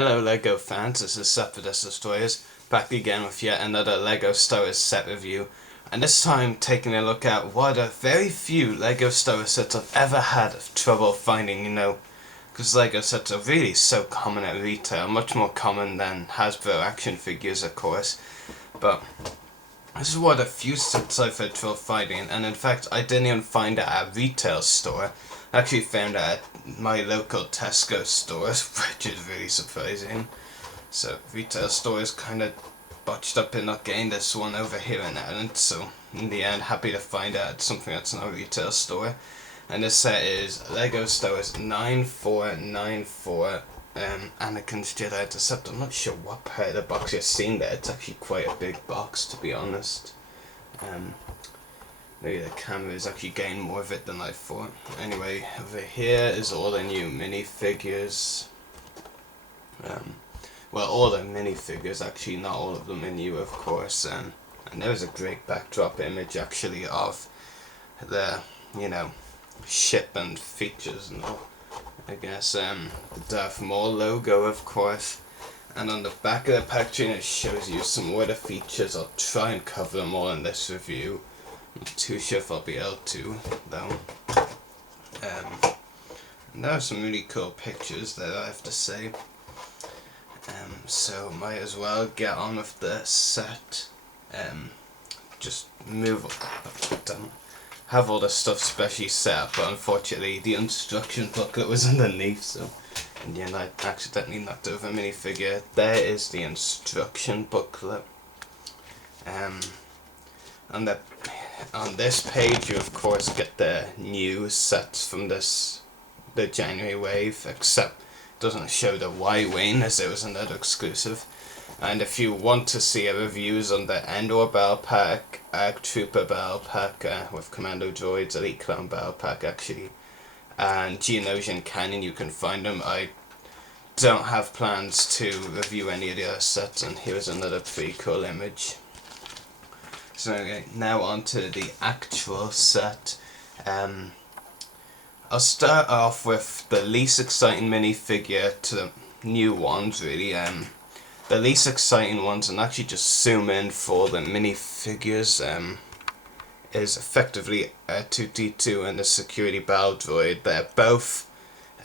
Hello LEGO fans, this is Separate Destroyers, back again with yet another LEGO Star Wars set review, and this time taking a look at what a very few LEGO Star Wars sets I've ever had trouble finding, because LEGO sets are really so common at retail, much more common than Hasbro action figures of course, but this is one of the few sets I've had trouble finding, and in fact I didn't even find it at a retail store. I actually found it at my local Tesco stores, which is really surprising. So retail stores kind of botched up in not getting this one over here in Ireland, so in the end happy to find out it's something that's not a retail store. And this set is LEGO Star Wars 9494 Anakin's Jedi Interceptor. I'm not sure what part of the box you've seen there, it's actually quite a big box to be honest. Maybe the camera is actually getting more of it than I thought. Anyway, over here is all the new minifigures. Well, all the minifigures, actually, not all of them are new, of course. And there's a great backdrop image, actually, of the, ship and features and all. I guess, the Darth Maul logo, of course. And on the back of the packaging, it shows you some more of the features. I'll try and cover them all in this review. I'm not too sure if I'll be able to, though. And there are some really cool pictures there, I have to say. So might as well get on with the set. Just move on. Have all the stuff specially set up, but unfortunately the instruction booklet was underneath, so in the end I accidentally knocked over a minifigure. There is the instruction booklet. On this page you of course get the new sets from the January wave, except it doesn't show the Y-Wing as it was another exclusive. And if you want to see reviews on the Endor Battle Pack, ARC Trooper Battle Pack with Commando Droids, Elite Clone Battle Pack actually, and Geonosian Canyon, you can find them. I don't have plans to review any of the other sets, and here's another pretty cool image. So okay, now on to the actual set. I'll start off with the least exciting minifigure to the new ones really. The least exciting ones, and actually just zoom in for the minifigures, is effectively R2-D2 and the security battle droid. They're both,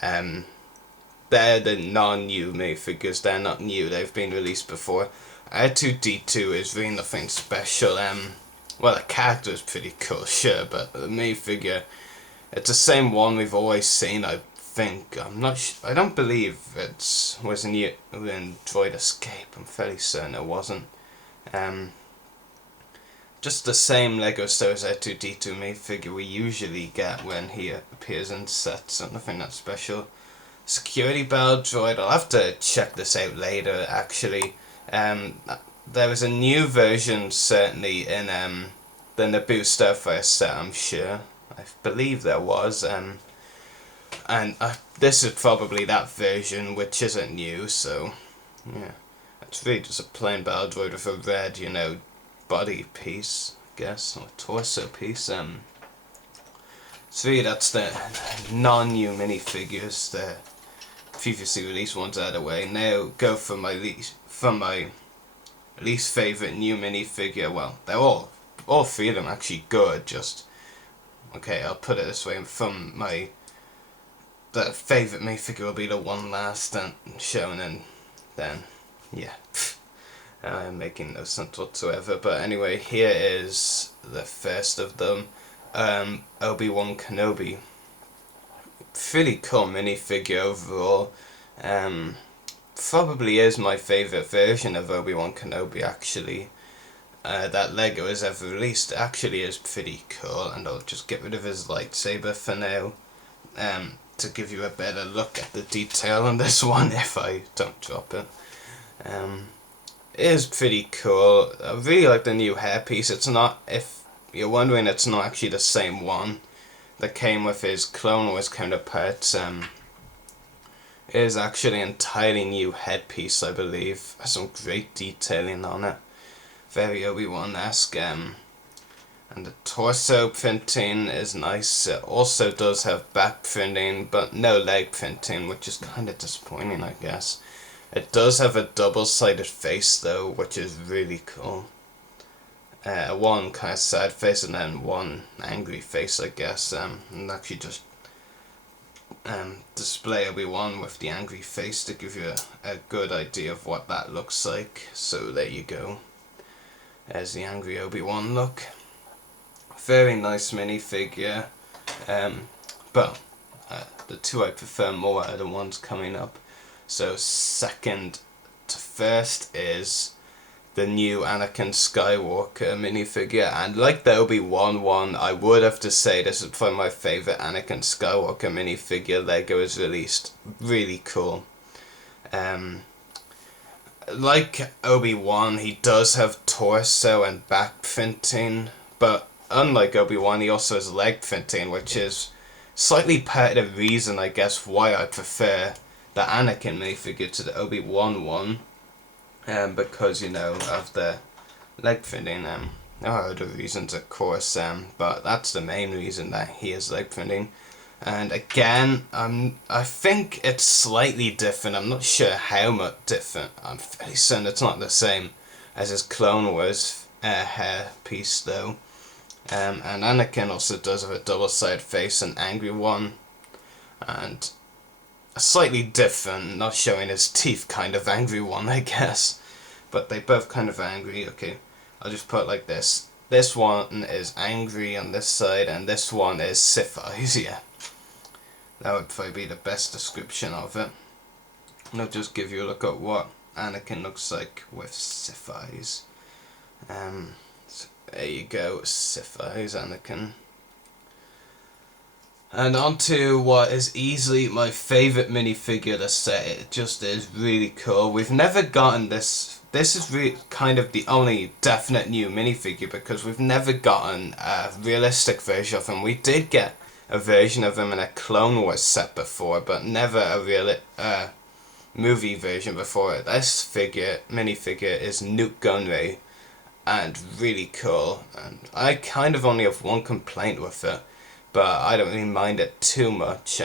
they're the non-new minifigures, they're not new, they've been released before. R2-D2 is really nothing special. Well, the character is pretty cool, sure, but the minifigure, it's the same one we've always seen, I think. I'm not I don't believe it was new in Droid Escape. I'm fairly certain it wasn't. Just the same LEGO Star Wars R2-D2 minifigure we usually get when he appears in sets, so nothing that special. Security Battle Droid, I'll have to check this out later actually. There was a new version certainly in the Naboo Starfire set, I'm sure. I believe there was. And this is probably that version, which isn't new, so yeah. It's really just a plain battle droid with a red, body piece, I guess, or torso piece. So really that's the non-new minifigures, the previously released ones out of the way. Now go for my least favourite new minifigure. Well, they're all three of them actually good, just, okay, I'll put it this way, the favourite minifigure will be the one last shown, and then, yeah, I'm making no sense whatsoever, but anyway, here is the first of them, Obi-Wan Kenobi. Pretty cool minifigure overall. Probably is my favourite version of Obi-Wan Kenobi actually. That LEGO has ever released actually is pretty cool, and I'll just get rid of his lightsaber for now. To give you a better look at the detail on this one if I don't drop it. It is pretty cool. I really like the new hairpiece. It's not, if you're wondering, it's not actually the same one that came with his Clone Wars counterparts. It is actually an entirely new headpiece, I believe. Has some great detailing on it. Very Obi-Wan-esque. And the torso printing is nice. It also does have back printing, but no leg printing, which is kind of disappointing, I guess. It does have a double-sided face though, which is really cool. One kind of sad face and then one angry face, I guess. And actually just display Obi-Wan with the angry face to give you a good idea of what that looks like. So there you go. There's the angry Obi-Wan look. Very nice minifigure. But the two I prefer more are the ones coming up. So second to first is the new Anakin Skywalker minifigure, and like the Obi-Wan one, I would have to say this is probably my favourite Anakin Skywalker minifigure Lego has released. Really cool. Like Obi-Wan, he does have torso and back printing, but unlike Obi-Wan, he also has leg printing, which is slightly part of the reason, I guess, why I prefer the Anakin minifigure to the Obi-Wan one. Because, you know, of the leg printing. There are other reasons, of course, but that's the main reason that he is leg printing. And again, I think it's slightly different. I'm not sure how much different. I'm fairly certain it's not the same as his Clone Wars hair piece, though. And Anakin also does have a double-sided face, an angry one, and a slightly different, not showing his teeth kind of angry one, I guess. But they both kind of angry. Okay, I'll just put it like this. This one is angry on this side, and this one is Sith eyes, yeah. That would probably be the best description of it. And I'll just give you a look at what Anakin looks like with Sith eyes. So there you go, Sith eyes, Anakin. And on to what is easily my favourite minifigure of the set. It just is really cool. We've never gotten this. This is really kind of the only definite new minifigure because we've never gotten a realistic version of him. We did get a version of him in a Clone Wars set before, but never a real movie version before it. This minifigure is Nute Gunray, and really cool. And I kind of only have one complaint with it, but I don't really mind it too much.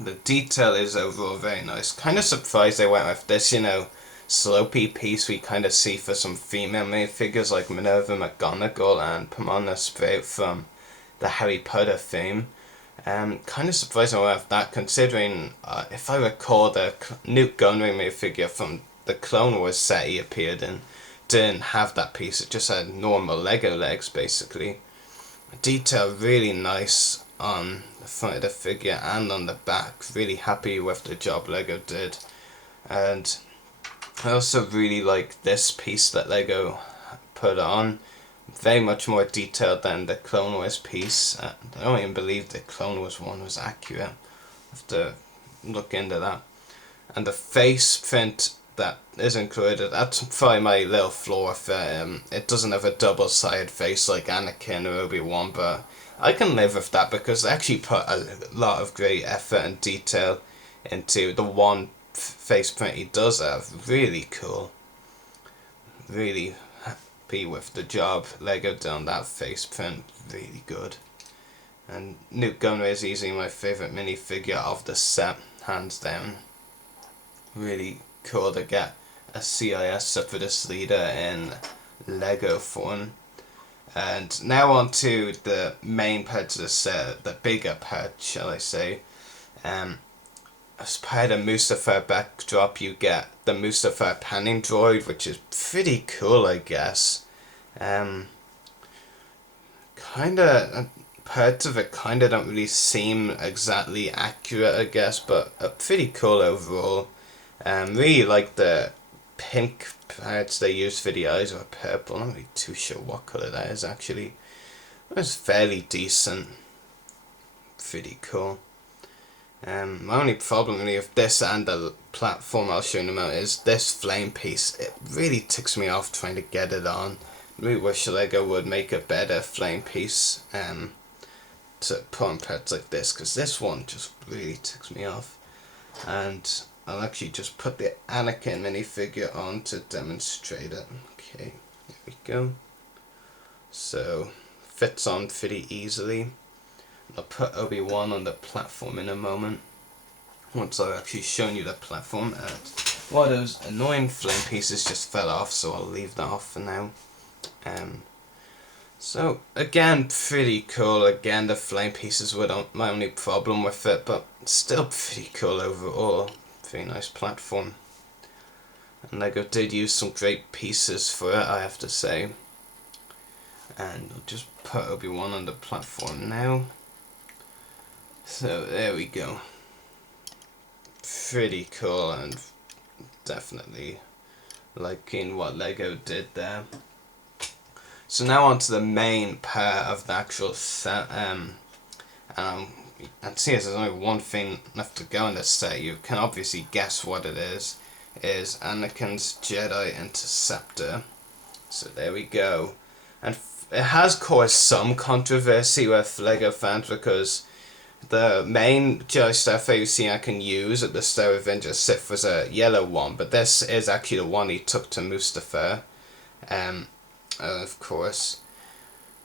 The detail is overall very nice. Kind of surprised they went with this, you know, slopey piece we kind of see for some female minifigures like Minerva McGonagall and Pomona Sprout from the Harry Potter fame. Kind of surprised I went with that, considering if I recall, the Nute Gunray minifigure from the Clone Wars set he appeared in didn't have that piece. It just had normal Lego legs basically. Detail really nice on the front of the figure and on the back. Really happy with the job Lego did. And I also really like this piece that Lego put on. Very much more detailed than the Clone Wars piece. I don't even believe the Clone Wars one was accurate. I have to look into that. And the face print that is included, that's probably my little flaw with it. It doesn't have a double-sided face like Anakin or Obi-Wan, but I can live with that because they actually put a lot of great effort and detail into the one face print he does have. Really cool. Really happy with the job Lego did on that face print. Really good. And Nute Gunray is easily my favourite minifigure of the set, hands down. Really cool to get a CIS Separatist leader in Lego form. And now on to the main part of the set, the bigger part, shall I say. As part of Mustafar backdrop, you get the Mustafar panning droid, which is pretty cool, I guess. Kinda, parts of it kinda don't really seem exactly accurate, I guess, but pretty cool overall. Really like the pink parts they used for the eyes, or purple. I'm not really too sure what colour that is actually. It was fairly decent. Pretty cool. My only problem really with this and the platform I'll show in a moment is this flame piece. It really ticks me off trying to get it on. I really wish Lego would make a better flame piece to put on parts like this, because this one just really ticks me off. And I'll actually just put the Anakin minifigure on to demonstrate it. Okay, there we go. So, fits on pretty easily. I'll put Obi-Wan on the platform in a moment, once I've actually shown you the platform. Well, those annoying flame pieces just fell off, so I'll leave that off for now. So again, pretty cool. Again, the flame pieces were my only problem with it, but still pretty cool overall. Very nice platform. And LEGO did use some great pieces for it, I have to say. And I'll just put Obi-Wan on the platform now. So there we go. Pretty cool, and definitely liking what LEGO did there. So now on to the main part of the actual set. And see, as there's only one thing left to go in this set, you can obviously guess what it is Anakin's Jedi Interceptor. So there we go. And it has caused some controversy with LEGO fans because the main Jedi Starfighter you see I can use at the Star Revenge Sith was a yellow one, but this is actually the one he took to Mustafar, of course.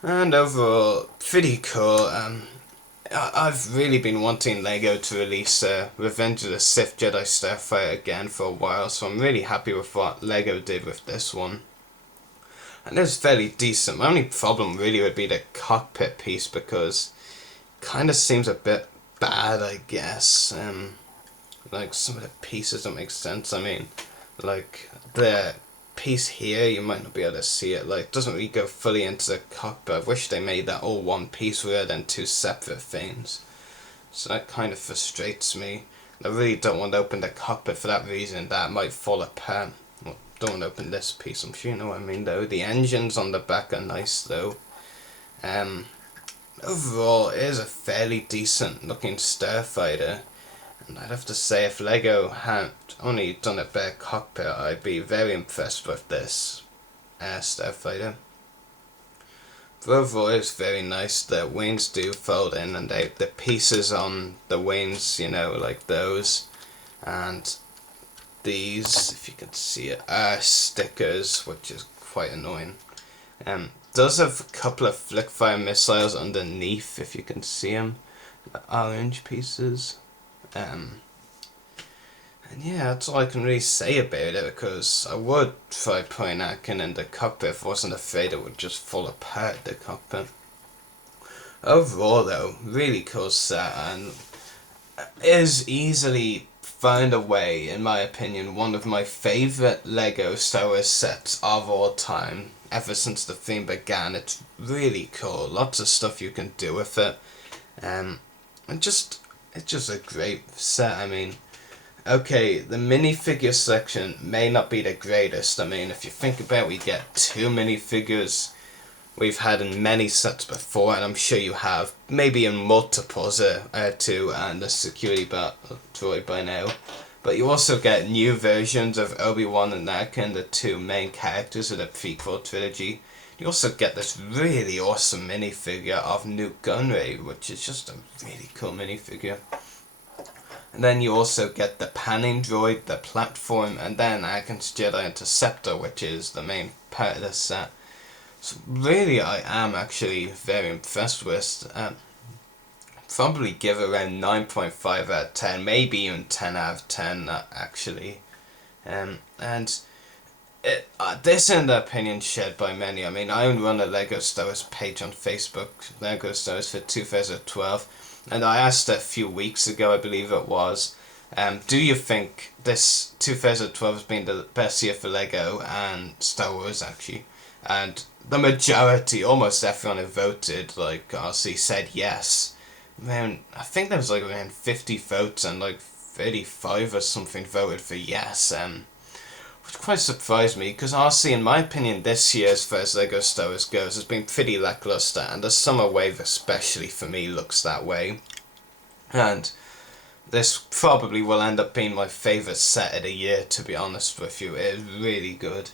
And overall, pretty cool. I've really been wanting LEGO to release Revenge of the Sith Jedi Starfighter again for a while, so I'm really happy with what LEGO did with this one. And it's fairly decent. My only problem really would be the cockpit piece because it kind of seems a bit bad, I guess. Like some of the pieces don't make sense. I mean, like the piece here, you might not be able to see it, like doesn't really go fully into the cockpit. I wish they made that all one piece rather than two separate things. So that kind of frustrates me. I really don't want to open the cockpit for that reason. That might fall apart. Well, don't want to open this piece, I'm sure you know what I mean though. The engines on the back are nice though. Overall, it is a fairly decent looking starfighter. And I'd have to say, if LEGO had only done a better cockpit, I'd be very impressed with this starfighter. But overall, it's very nice. The wings do fold in, and the pieces on the wings, you know, like those. And these, if you can see it, are stickers, which is quite annoying. Does have a couple of flick-fire missiles underneath, if you can see them. The orange pieces. And yeah, that's all I can really say about it, because I would try putting Anakin in the cockpit if I wasn't afraid it would just fall apart, the cockpit. Overall though, really cool set, and is easily found a way, in my opinion, one of my favourite LEGO Star Wars sets of all time, ever since the theme began. It's really cool, lots of stuff you can do with it, and it's just a great set. I mean, okay, the minifigure section may not be the greatest. I mean, if you think about it, we get 2 minifigures we've had in many sets before, and I'm sure you have, maybe in multiples, 2 and the security droid by now. But you also get new versions of Obi-Wan and Anakin, the 2 main characters of the prequel trilogy. You also get this really awesome minifigure of Nute Gunray, which is just a really cool minifigure. And then you also get the panning droid, the platform, and then Anakin's Jedi Interceptor, which is the main part of the set. So really, I am actually very impressed with. Probably give around 9.5 out of 10, maybe even 10 out of 10 actually. And this is the opinion shared by many. I mean, I run a LEGO Star Wars page on Facebook, LEGO Star Wars for 2012, and I asked a few weeks ago, I believe it was, do you think this 2012 has been the best year for LEGO and Star Wars actually? And the majority, almost everyone who voted, like, honestly said yes. Man, I think there was like around 50 votes and like 35 or something voted for yes. Which quite surprised me, because honestly, in my opinion, this year, as far as LEGO Star Wars goes, has been pretty lackluster, and the summer wave especially for me looks that way. And this probably will end up being my favourite set of the year, to be honest with you. It is really good.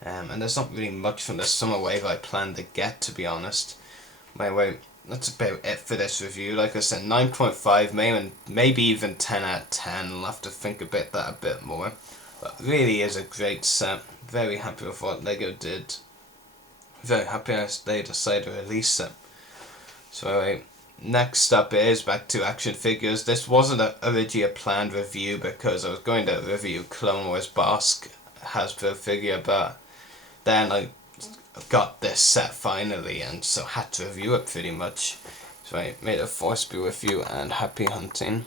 And there's not really much from the summer wave I plan to get, to be honest. Anyway, that's about it for this review. Like I said, 9.5, maybe even 10 out of 10. I'll have to think about that a bit more. But really is a great set. Very happy with what LEGO did. Very happy they decided to release it. So anyway, next up is back to action figures. This wasn't originally a planned review because I was going to review Clone Wars Bosk Hasbro figure, but then I got this set finally and so had to review it pretty much. So I made a Force be with you and happy hunting.